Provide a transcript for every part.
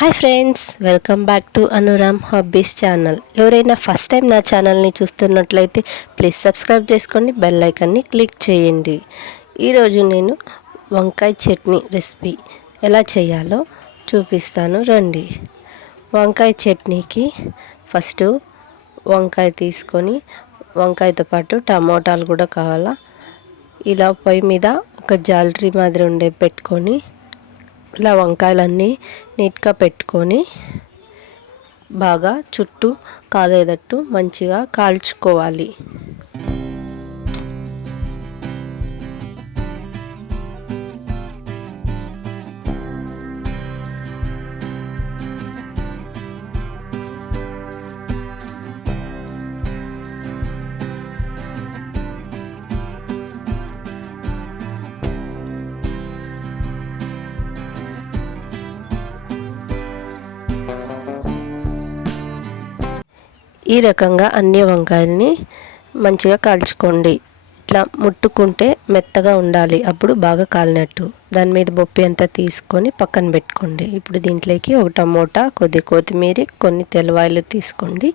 Hi friends, welcome back to Anuram hobbies channel. ఎవరైనా first time నా ఛానల్ని చూస్తున్నట్లయితే ప్లీజ్ సబ్స్క్రైబ్ చేసుకోండి, బెల్ ఐకాన్ని క్లిక్ చేయండి. ఈరోజు నేను వంకాయ చట్నీ రెసిపీ ఎలా చేయాలో చూపిస్తాను రండి. వంకాయ చట్నీకి ఫస్ట్ వంకాయ తీసుకొని వంకాయతో పాటు టమోటాలు కూడా కావాలా. ఇలా పొయ్యి మీద ఒక జాలరీ మాదిరి ఉండే పెట్టుకొని ఇలా వంకాయలన్నీ నీట్గా పెట్టుకొని బాగా చుట్టూ కాలేదట్టు మంచిగా కాల్చుకోవాలి. ఈ రకంగా అన్ని వంకాయల్ని మంచిగా కాల్చుకోండి. ఇట్లా ముట్టుకుంటే మెత్తగా ఉండాలి, అప్పుడు బాగా కాలినట్టు. దాని మీద బొప్పి అంతా తీసుకొని పక్కన పెట్టుకోండి. ఇప్పుడు దీంట్లోకి ఒక టమోటా, కొద్ది కొత్తిమీర, కొన్ని తెల్లవాయలు తీసుకోండి.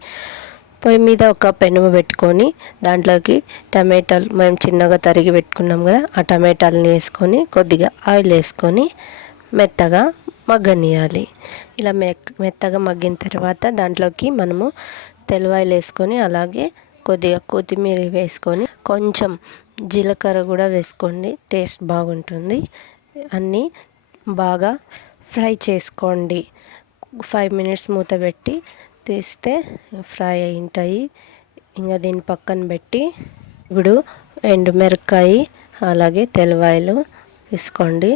పొయ్యి మీద ఒక పెనుము పెట్టుకొని దాంట్లోకి టమాటాలు మేము చిన్నగా తరిగి పెట్టుకున్నాం కదా, ఆ టమాటాలని వేసుకొని కొద్దిగా ఆయిల్ వేసుకొని మెత్తగా మగ్గనియాలి. ఇలా మెత్తగా మగ్గిన తర్వాత దాంట్లోకి మనము తెల్లవాయలు వేసుకొని అలాగే కొద్దిగా కొత్తిమీర వేసుకొని కొంచెం జీలకర్ర కూడా వేసుకోండి, టేస్ట్ బాగుంటుంది. అన్నీ బాగా ఫ్రై చేసుకోండి. 5 మినిట్స్ మూత పెట్టి తీస్తే ఫ్రై అయి ఉంటాయి. ఇంకా దీన్ని పక్కన పెట్టి ఇప్పుడు ఎండుమిరపకాయ అలాగే తెల్లవాయలు వేసుకోండి.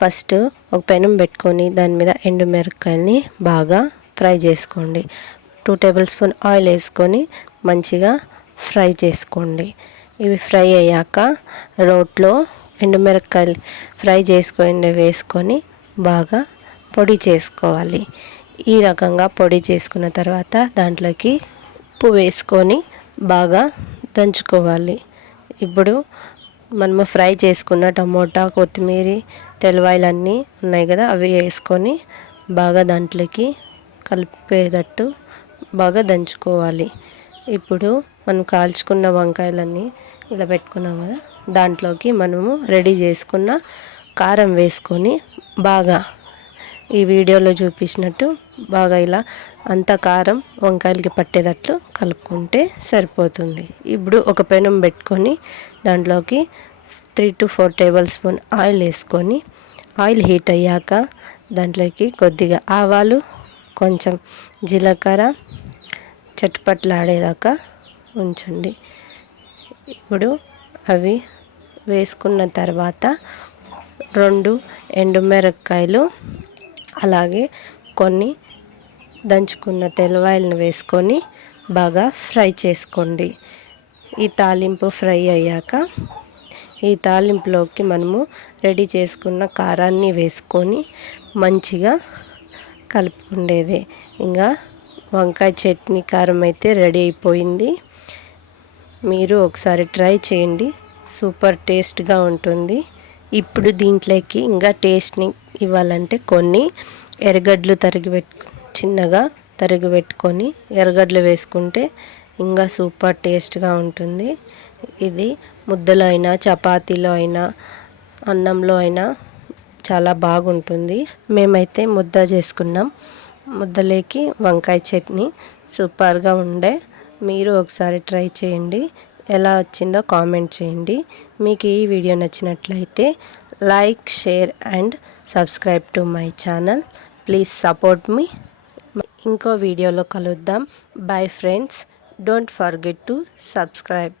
ఫస్ట్ ఒక పెనం పెట్టుకొని దాని మీద ఎండుమిరపకాయని బాగా ఫ్రై చేసుకోండి. 2 టేబుల్ స్పూన్ ఆయిల్ వేసుకొని మంచిగా ఫ్రై చేసుకోండి. ఇవి ఫ్రై అయ్యాక రోట్లో ఎండుమిరపకాయలు ఫ్రై చేసుకొని వేసుకొని బాగా పొడి చేసుకోవాలి. ఈ రకంగా పొడి చేసుకున్న తర్వాత దాంట్లోకి ఉప్పు వేసుకొని బాగా దంచుకోవాలి. ఇప్పుడు మనము ఫ్రై చేసుకున్న టమోటా, కొత్తిమీర, తెల్లవాయలన్నీ ఉన్నాయి కదా, అవి వేసుకొని బాగా దాంట్లోకి కలిపేటట్టు బాగా దంచుకోవాలి. ఇప్పుడు మనం కాల్చుకున్న వంకాయలన్నీ ఇలా పెట్టుకున్నాం కదా, దాంట్లోకి మనము రెడీ చేసుకున్న కారం వేసుకొని బాగా ఈ వీడియోలో చూపించినట్టు బాగా ఇలా అంత కారం వంకాయలకి పట్టేటట్లు కలుపుకుంటే సరిపోతుంది. ఇప్పుడు ఒక పెనం పెట్టుకొని దాంట్లోకి 3 to 4 టేబుల్ స్పూన్ ఆయిల్ వేసుకొని ఆయిల్ హీట్ అయ్యాక దాంట్లోకి కొద్దిగా ఆవాలు, కొంచెం జీలకర్ర చట్పట్లాడేదాకా ఉంచండి. ఇప్పుడు అవి వేసుకున్న తర్వాత 2 ఎండుమిరపకాయలు అలాగే కొన్ని దంచుకున్న తెల్లవాయలను వేసుకొని బాగా ఫ్రై చేసుకోండి. ఈ తాలింపు ఫ్రై అయ్యాక ఈ తాలింపులోకి మనము రెడీ చేసుకున్న కారాన్ని వేసుకొని మంచిగా కలుపుకుండేదే. ఇంకా వంకాయ చట్నీ కారం అయితే రెడీ అయిపోయింది. మీరు ఒకసారి ట్రై చేయండి, సూపర్ టేస్ట్గా ఉంటుంది. ఇప్పుడు దీంట్లోకి ఇంకా టేస్ట్ని ఇవ్వాలంటే కొన్ని ఎర్రగడ్డలు చిన్నగా తరిగి పెట్టుకొని ఎర్రగడ్డలు వేసుకుంటే ఇంకా సూపర్ టేస్ట్గా ఉంటుంది. ఇది ముద్దలో అయినా, చపాతీలో అయినా, అన్నంలో అయినా చాలా బాగుంటుంది. మేమైతే ముద్ద చేసుకున్నాం. ముద్దలేకి వంకాయ చట్నీ సూపర్గా ఉండే. మీరు ఒకసారి ట్రై చేయండి, ఎలా వచ్చిందో కామెంట్ చేయండి. మీకు ఈ వీడియో నచ్చినట్లయితే like, share and subscribe to my channel. Please support me. ఇంకో వీడియోలో కలుద్దాం. Bye friends, don't forget to subscribe.